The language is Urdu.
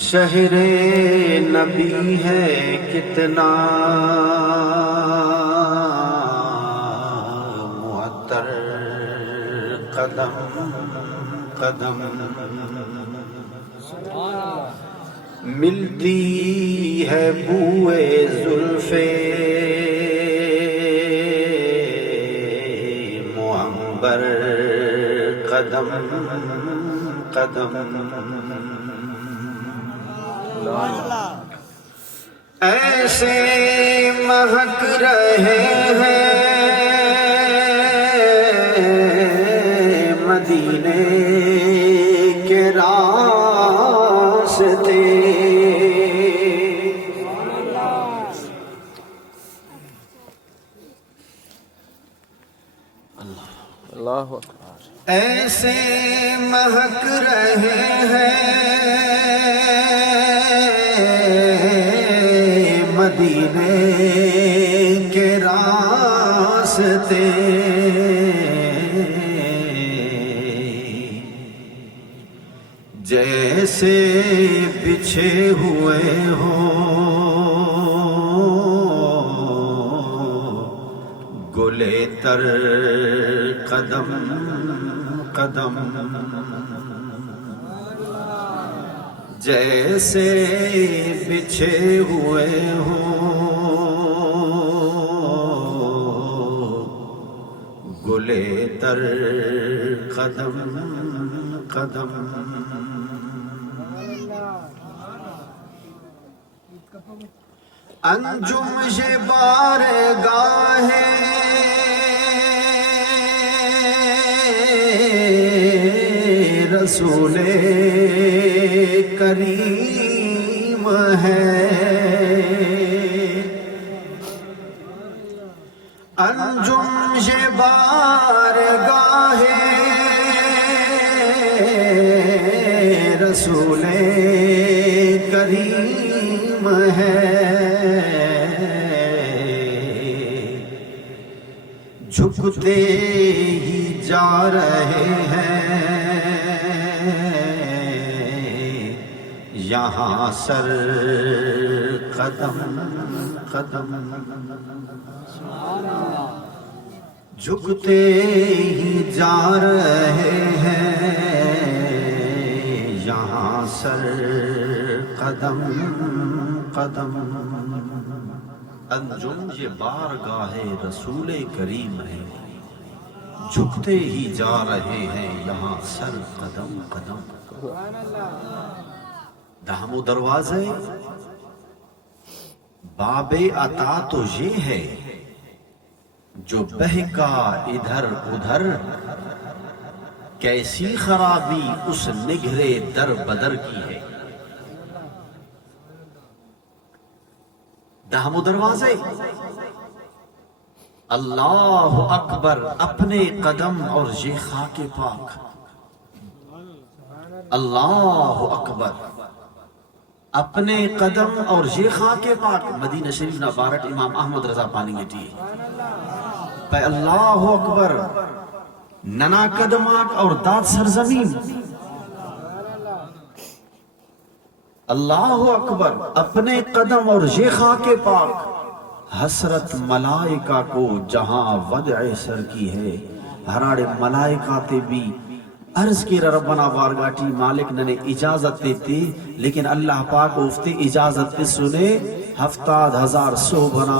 شہر نبی ہے کتنا معطر قدم قدم، ملتی ہے بوئے زلف معنبر قدم قدم، ایسے مہک رہے ہیں مدینے کے راستے، اللہ اکبر، ایسے مہک رہے ہیں مدینے کے راستے، جیسے بچھے ہوئے ہوں گلے تر قدم قدم، جیسے بچھے ہوئے ہوں گلے تر قدم قدم، انجم یہ بارگاہ رسول کریم ہے، انجم یہ بارگاہ رسول کریم ہے، جھکتے ہی جا رہے ہیں یہاں سر قدم قدم، جھکتے ہی جا رہے ہیں یہاں سر قدم قدم، انجم یہ بارگاہ رسول کریم ہے، جھکتے ہی جا رہے ہیں یہاں سر قدم قدم، دہم و دروازے باب عطا تو یہ ہے جو بہکا ادھر ادھر، کیسی خرابی اس نگھرے در بدر کی ہے، دہم و دروازے اللہ اکبر، اپنے قدم اور یہ خاک پاک، اللہ اکبر، اپنے قدم اور یہ خاک پاک، مدینہ شریف نہ بارٹ امام احمد رضا پانی گٹی پہ اللہ اکبر، ننا قدمات اور داد سرزمین، اللہ اکبر، اپنے قدم اور یہ خاک پاک، حسرت ملائکہ کو جہاں وضع سر کی ہے، ہراڑے ملائکہ تے بھی عرض کی ربنا بارگاٹی مالک نے اجازت دیتے، لیکن اللہ پاک افتے اجازت تے سنے 70,000 سو بنا